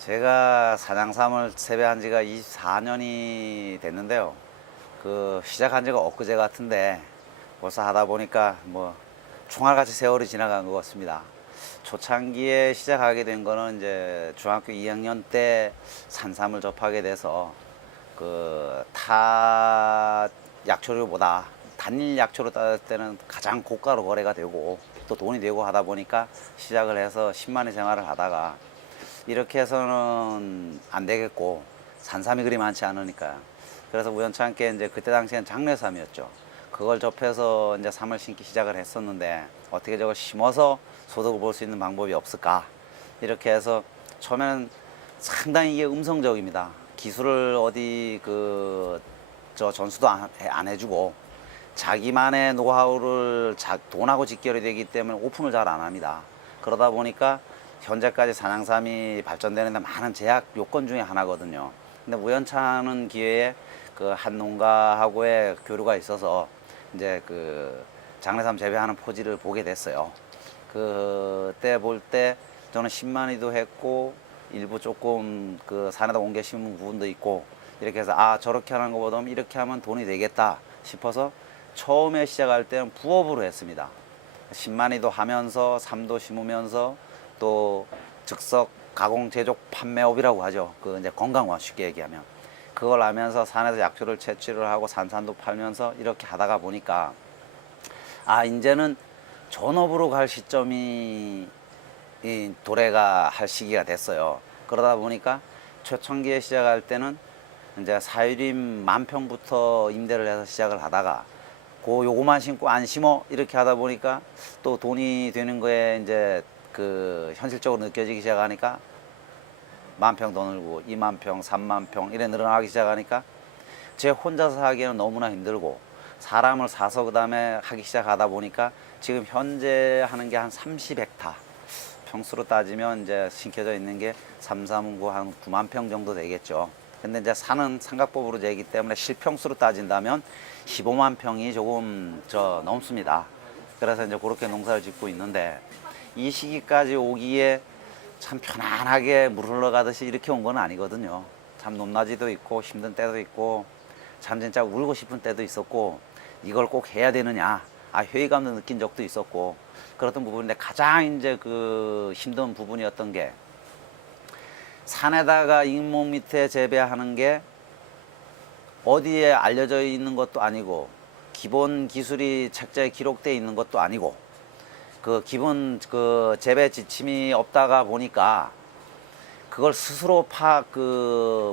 제가 사냥삼을 재배한 지가 24년이 됐는데요. 시작한 지가 엊그제 같은데 벌써 하다 보니까 뭐 총알같이 세월이 지나간 것 같습니다. 초창기에 시작하게 된 거는 이제 중학교 2학년 때 산삼을 접하게 돼서 타 약초류보다 단일 약초로 따질 때는 가장 고가로 거래가 되고 또 돈이 되고 하다 보니까 시작을 해서 10만의 생활을 하다가 이렇게 해서는 안 되겠고 산삼이 그리 많지 않으니까 그래서 우연찮게 이제 그때 당시엔 장례삼이었죠. 그걸 접해서 이제 삼을 심기 시작을 했었는데 어떻게 저걸 심어서 소득을 볼 수 있는 방법이 없을까 이렇게 해서 처음에는 상당히 이게 음성적입니다. 기술을 어디 저 전수도 안 해주고 자기만의 노하우를 돈하고 직결이 되기 때문에 오픈을 잘 안 합니다. 그러다 보니까 현재까지 산양삼이 발전되는 데 많은 제약 요건 중에 하나거든요. 근데 우연찮은 기회에 한 농가하고의 교류가 있어서 이제 장례삼 재배하는 포지를 보게 됐어요. 그때 볼 때 저는 10만이도 했고 일부 조금 산에다 옮겨 심은 부분도 있고 이렇게 해서 저렇게 하는 것보다 이렇게 하면 돈이 되겠다 싶어서 처음에 시작할 때는 부업으로 했습니다. 10만이도 하면서 삼도 심으면서 또 즉석 가공 제조 판매업이라고 하죠. 이제 건강화 쉽게 얘기하면 그걸 하면서 산에서 약초를 채취를 하고 산산도 팔면서 이렇게 하다가 보니까 이제는 전업으로 갈 시점이 도래가 할 시기가 됐어요. 그러다 보니까 초창기에 시작할 때는 이제 사유림 10,000평부터 임대를 해서 시작을 하다가 요거만 심고 안 심어 이렇게 하다 보니까 또 돈이 되는 거에 이제 현실적으로 느껴지기 시작하니까 10,000평 더 늘고 20,000평, 30,000평 이래 늘어나기 시작하니까 제 혼자서 하기에는 너무나 힘들고 사람을 사서 그 다음에 하기 시작하다 보니까 지금 현재 하는 게 한 30헥타 평수로 따지면 이제 심겨져 있는 게 3, 3, 9, 한 90,000평 정도 되겠죠. 근데 이제 산은 삼각법으로 되기 때문에 실평수로 따진다면 15만 평이 조금 넘습니다. 그래서 이제 그렇게 농사를 짓고 있는데 이 시기까지 오기에 참 편안하게 물 흘러가듯이 이렇게 온 건 아니거든요. 참 높낮이도 있고 힘든 때도 있고 참 진짜 울고 싶은 때도 있었고 이걸 꼭 해야 되느냐 회의감도 느낀 적도 있었고 그렇던 부분인데 가장 이제 힘든 부분이었던 게 산에다가 잇몸 밑에 재배하는 게 어디에 알려져 있는 것도 아니고 기본 기술이 책자에 기록되어 있는 것도 아니고 기본 재배 지침이 없다가 보니까 그걸 스스로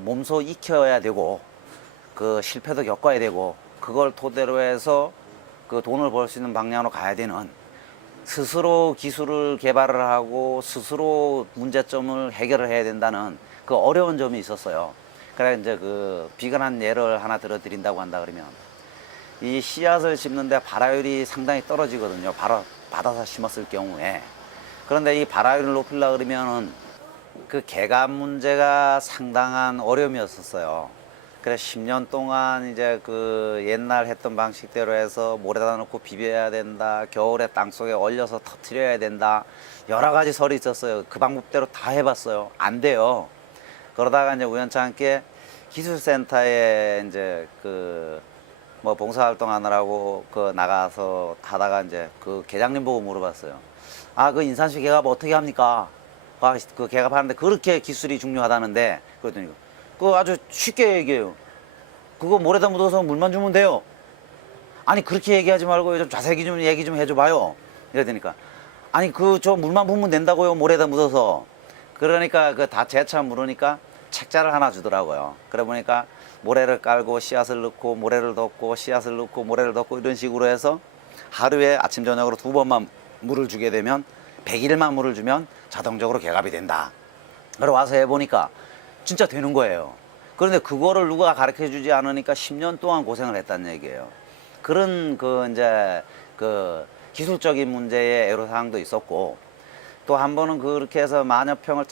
몸소 익혀야 되고 실패도 겪어야 되고 그걸 토대로 해서 돈을 벌 수 있는 방향으로 가야 되는 스스로 기술을 개발을 하고 스스로 문제점을 해결을 해야 된다는 어려운 점이 있었어요. 그래 이제 비근한 예를 하나 들어드린다고 한다 그러면 이 씨앗을 심는데 발화율이 상당히 떨어지거든요. 받아서 심었을 경우에. 그런데 이 발화율을 높이려고 그러면은 개감 문제가 상당한 어려움이었었어요. 그래서 10년 동안 이제 옛날 했던 방식대로 해서 모래다 넣고 비벼야 된다. 겨울에 땅속에 얼려서 터트려야 된다. 여러 가지 설이 있었어요. 그 방법대로 다 해봤어요. 안 돼요. 그러다가 이제 우연찮게 기술센터에 이제 뭐 봉사활동 하느라고 나가서 하다가 이제 계장님 보고 물어봤어요. 인산시 개갑 어떻게 합니까? 개갑하는데 그렇게 기술이 중요하다는데 그랬더니 아주 쉽게 얘기해요. 그거 모래다 묻어서 물만 주면 돼요. 아니 그렇게 얘기하지 말고 좀 자세히 좀 얘기 좀 해줘 봐요. 이러니까 저 물만 부으면 된다고요. 모래다 묻어서. 그러니까 다 재차 물으니까 책자를 하나 주더라고요. 그래 보니까 모래를 깔고 씨앗을 넣고 모래를 덮고 씨앗을 넣고 모래를 덮고 이런 식으로 해서 하루에 아침 저녁으로 2번만 물을 주게 되면 100일만 물을 주면 자동적으로 개갑이 된다. 그래 와서 해보니까 진짜 되는 거예요. 그런데 그거를 누가 가르쳐 주지 않으니까 10년 동안 고생을 했다는 얘기예요. 그런 이제 기술적인 문제의 애로사항도 있었고 또 한 번은 그렇게 해서 만여 평을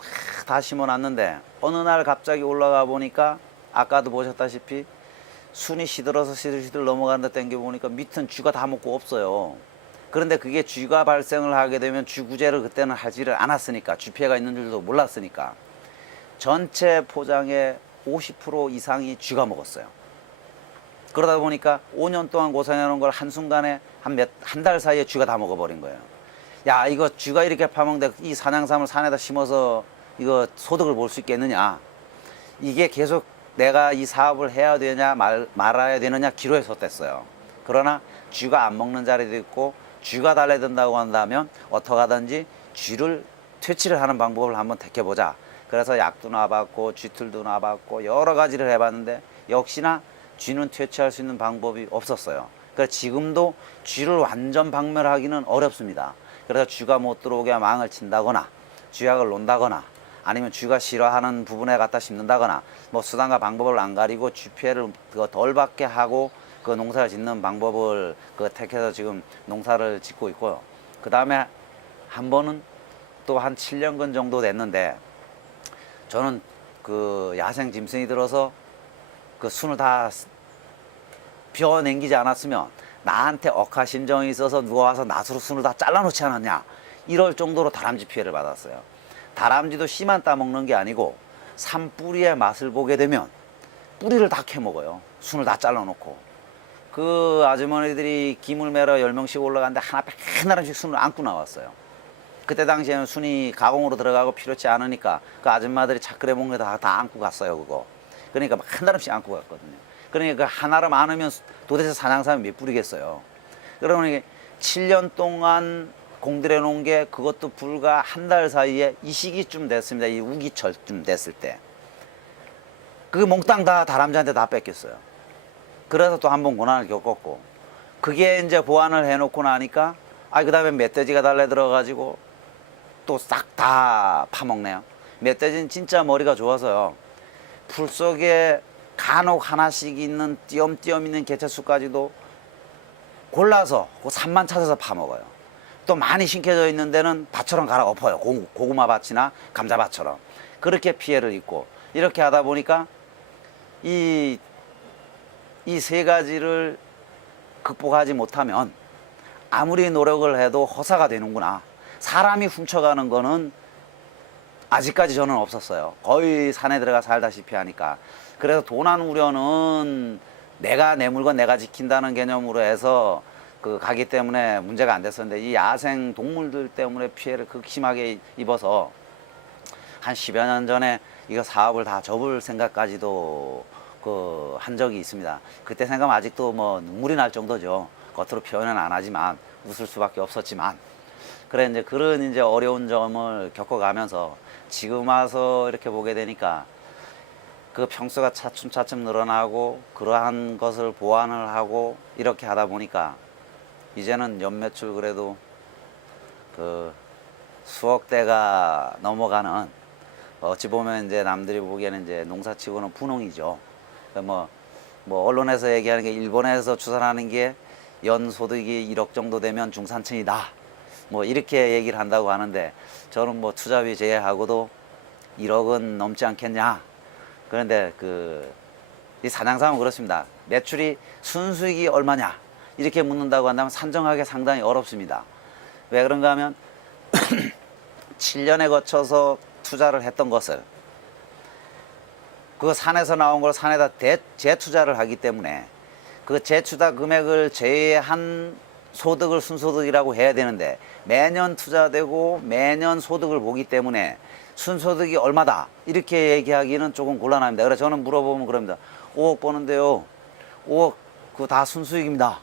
다 심어놨는데 어느 날 갑자기 올라가 보니까 아까도 보셨다시피 순이 시들어서 시들시들 넘어가는데 땡겨보니까 밑은 쥐가 다 먹고 없어요. 그런데 그게 쥐가 발생을 하게 되면 쥐구제를 그때는 하지를 않았으니까 쥐 피해가 있는 줄도 몰랐으니까 전체 포장의 50% 이상이 쥐가 먹었어요. 그러다 보니까 5년 동안 고생해 놓은 걸 한순간에 한 달 사이에 쥐가 다 먹어버린 거예요. 야, 이거 쥐가 이렇게 파먹는데 이 산양삼을 산에다 심어서 이거 소득을 볼 수 있겠느냐. 이게 계속 내가 이 사업을 해야 되냐 말아야 되느냐 기로에 섰댔어요. 그러나 쥐가 안 먹는 자리도 있고 쥐가 달래든다고 한다면 어떻게 하든지 쥐를 퇴치를 하는 방법을 한번 택해보자. 그래서 약도 놔봤고 쥐틀도 놔봤고 여러 가지를 해봤는데 역시나 쥐는 퇴치할 수 있는 방법이 없었어요. 그래서 지금도 쥐를 완전 박멸하기는 어렵습니다. 그래서 쥐가 못 들어오게 망을 친다거나 쥐약을 놓는다거나 아니면 쥐가 싫어하는 부분에 갖다 심는다거나 뭐 수단과 방법을 안 가리고 쥐 피해를 덜 받게 하고 그 농사를 짓는 방법을 택해서 지금 농사를 짓고 있고요. 그 다음에 한 번은 또 한 7년근 정도 됐는데 저는 그 야생 짐승이 들어서 그 순을 다 비워냉기지 않았으면 나한테 억하심정이 있어서 누가 와서 낫으로 순을 다 잘라놓지 않았냐 이럴 정도로 다람쥐 피해를 받았어요. 다람쥐도 씨만 따먹는 게 아니고 산뿌리의 맛을 보게 되면 뿌리를 다 캐먹어요. 순을 다 잘라놓고. 그 아주머니들이 김을 매러 10명씩 올라갔는데 한 사람씩 순을 안고 나왔어요. 그때 당시에는 순이 가공으로 들어가고 필요치 않으니까 그 아줌마들이 차크레 목에 다 안고 갔어요. 그거. 그러니까 막 한 사람씩 안고 갔거든요. 그러니까 그 하나를 안으면 도대체 산양삼이 몇 뿌리겠어요. 그러면 7년 동안 공들여 놓은 게 그것도 불과 한 달 사이에 이 시기쯤 됐습니다. 이 우기철쯤 됐을 때. 그 몽땅 다 다람쥐한테 다 뺏겼어요. 그래서 또 한 번 고난을 겪었고 그게 이제 보완을 해놓고 나니까 그 다음에 멧돼지가 달래 들어가지고 또 싹 다 파먹네요. 멧돼지는 진짜 머리가 좋아서요. 풀 속에 간혹 하나씩 있는 띄엄띄엄 있는 개체수까지도 골라서 그 산만 찾아서 파먹어요. 또 많이 심겨져 있는 데는 밭처럼 갈아 엎어요. 고구마 밭이나 감자 밭처럼. 그렇게 피해를 입고 이렇게 하다 보니까 이 세 가지를 극복하지 못하면 아무리 노력을 해도 허사가 되는구나. 사람이 훔쳐가는 거는 아직까지 저는 없었어요. 거의 산에 들어가 살다시피 하니까. 그래서 도난 우려는 내가 내 물건 내가 지킨다는 개념으로 해서 가기 때문에 문제가 안 됐었는데 이 야생 동물들 때문에 피해를 극심하게 입어서 한 10여 년 전에 이거 사업을 다 접을 생각까지도 한 적이 있습니다. 그때 생각하면 아직도 뭐 눈물이 날 정도죠. 겉으로 표현은 안 하지만 웃을 수밖에 없었지만 그래 이제 그런 이제 어려운 점을 겪어가면서 지금 와서 이렇게 보게 되니까 그 평수가 차츰차츰 늘어나고 그러한 것을 보완을 하고 이렇게 하다 보니까 이제는 연매출 그래도 그 수억 대가 넘어가는 어찌 보면 이제 남들이 보기에는 이제 농사치고는 분홍이죠. 뭐 언론에서 얘기하는 게 일본에서 추산하는 게 연소득이 1억 정도 되면 중산층이다. 뭐 이렇게 얘기를 한다고 하는데 저는 뭐 투자비 제외하고도 1억은 넘지 않겠냐. 그런데 이 산양삼은 그렇습니다. 매출이 순수익이 얼마냐 이렇게 묻는다고 한다면 산정하기 상당히 어렵습니다. 왜 그런가 하면 7년에 거쳐서 투자를 했던 것을 그 산에서 나온 걸 산에다 재투자를 하기 때문에 그 재투자 금액을 제외한 소득을 순소득이라고 해야 되는데 매년 투자되고 매년 소득을 보기 때문에 순소득이 얼마다 이렇게 얘기하기는 조금 곤란합니다. 그래서 저는 물어보면 그럽니다. 5억 버는데요. 5억 그거 다 순수익입니다.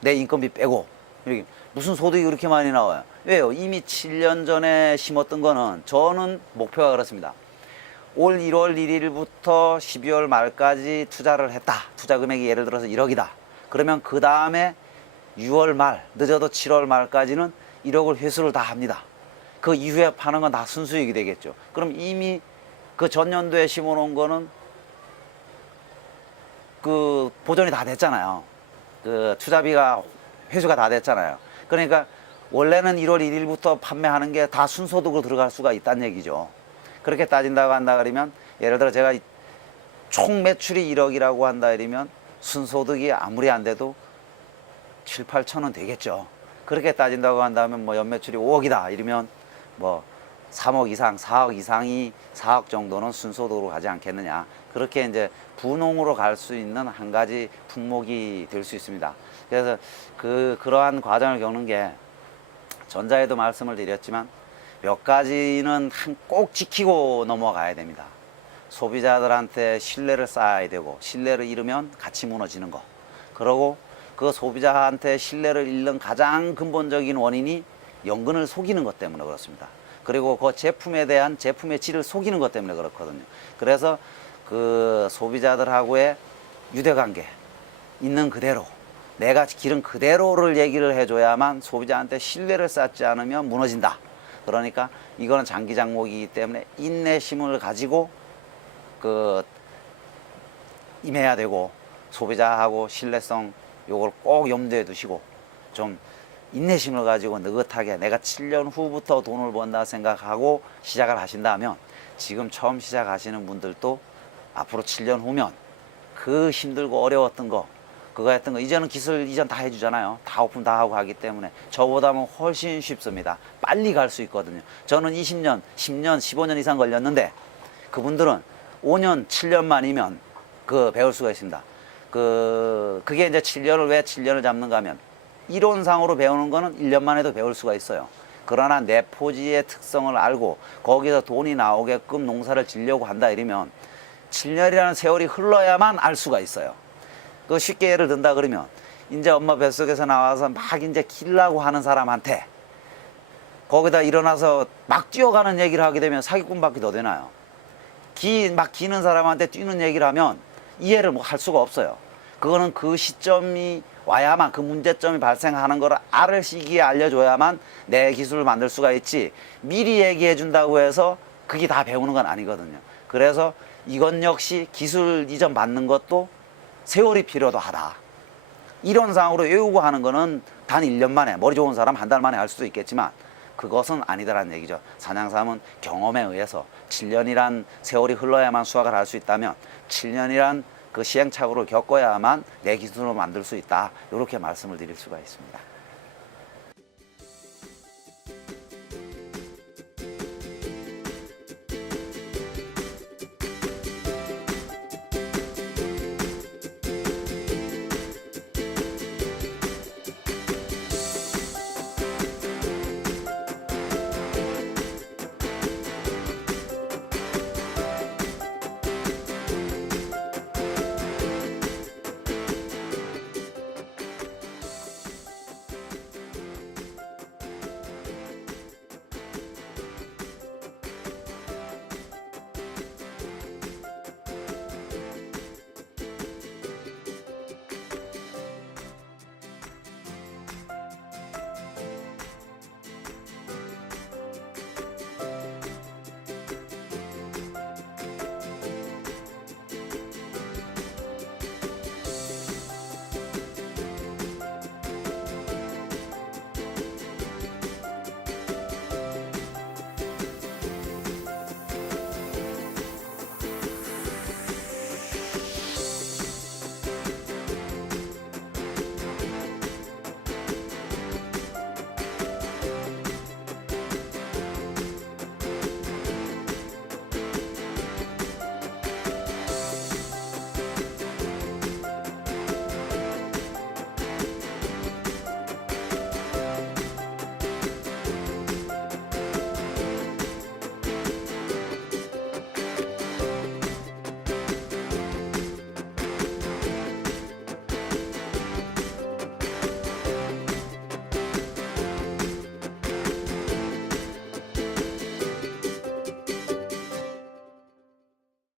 내 인건비 빼고. 이렇게 무슨 소득이 그렇게 많이 나와요? 왜요? 이미 7년 전에 심었던 거는 저는 목표가 그렇습니다. 올 1월 1일부터 12월 말까지 투자를 했다. 투자 금액이 예를 들어서 1억이다. 그러면 그 다음에 6월 말, 늦어도 7월 말까지는 1억을 회수를 다 합니다. 그 이후에 파는 건 다 순수익이 되겠죠. 그럼 이미 그 전년도에 심어놓은 거는 보존이 다 됐잖아요. 투자비가 회수가 다 됐잖아요. 그러니까 원래는 1월 1일부터 판매하는 게 다 순소득으로 들어갈 수가 있다는 얘기죠. 그렇게 따진다고 한다 그러면 예를 들어 제가 총 매출이 1억이라고 한다 그러면 순소득이 아무리 안 돼도 7, 8천은 되겠죠. 그렇게 따진다고 한다면 뭐 연매출이 5억이다 이러면 뭐 3억 이상, 4억 이상이 4억 정도는 순소득으로 가지 않겠느냐. 그렇게 이제 분홍으로 갈 수 있는 한 가지 품목이 될 수 있습니다. 그래서 그러한 과정을 겪는 게 전자에도 말씀을 드렸지만 몇 가지는 꼭 지키고 넘어가야 됩니다. 소비자들한테 신뢰를 쌓아야 되고, 신뢰를 잃으면 같이 무너지는 거. 그리고 그 소비자한테 신뢰를 잃는 가장 근본적인 원인이 연근을 속이는 것 때문에 그렇습니다. 그리고 그 제품에 대한 제품의 질을 속이는 것 때문에 그렇거든요. 그래서 그 소비자들하고의 유대관계 있는 그대로, 내가 기른 그대로를 얘기를 해줘야만 소비자한테 신뢰를 쌓지 않으면 무너진다. 그러니까 이거는 장기 장목이기 때문에 인내심을 가지고 임해야 되고, 소비자하고 신뢰성 요걸 꼭 염두에 두시고 좀 인내심을 가지고 느긋하게 내가 7년 후부터 돈을 번다 생각하고 시작을 하신다면, 지금 처음 시작하시는 분들도 앞으로 7년 후면 그 힘들고 어려웠던 거, 그거 했던 거, 이제는 기술 이전 다 해주잖아요. 다 오픈 다 하고 하기 때문에 저보다는 훨씬 쉽습니다. 빨리 갈 수 있거든요. 저는 20년, 10년, 15년 이상 걸렸는데 그분들은 5년, 7년만이면 배울 수가 있습니다. 그게 이제 7년을 왜 7년을 잡는가 하면, 이론상으로 배우는 거는 1년만 해도 배울 수가 있어요. 그러나 내 포지의 특성을 알고 거기서 돈이 나오게끔 농사를 지려고 한다 이러면 7년이라는 세월이 흘러야만 알 수가 있어요. 쉽게 예를 든다 그러면, 이제 엄마 뱃속에서 나와서 막 이제 기르려고 하는 사람한테 거기다 일어나서 막 뛰어가는 얘기를 하게 되면 사기꾼밖에 더 되나요? 막 기는 사람한테 뛰는 얘기를 하면 이해를 할 수가 없어요. 그거는 그 시점이 와야만, 그 문제점이 발생하는 걸 알을 시기에 알려줘야만 내 기술을 만들 수가 있지, 미리 얘기해 준다고 해서 그게 다 배우는 건 아니거든요. 그래서 이건 역시 기술 이전 받는 것도 세월이 필요도 하다. 이론상으로 외우고 하는 거는 단 1년 만에, 머리 좋은 사람 한 달 만에 할 수도 있겠지만 그것은 아니다라는 얘기죠. 사냥삼은 경험에 의해서 7년이란 세월이 흘러야만 수확을 할 수 있다면 7년이란 그 시행착오를 겪어야만 내 기술을 만들 수 있다. 이렇게 말씀을 드릴 수가 있습니다.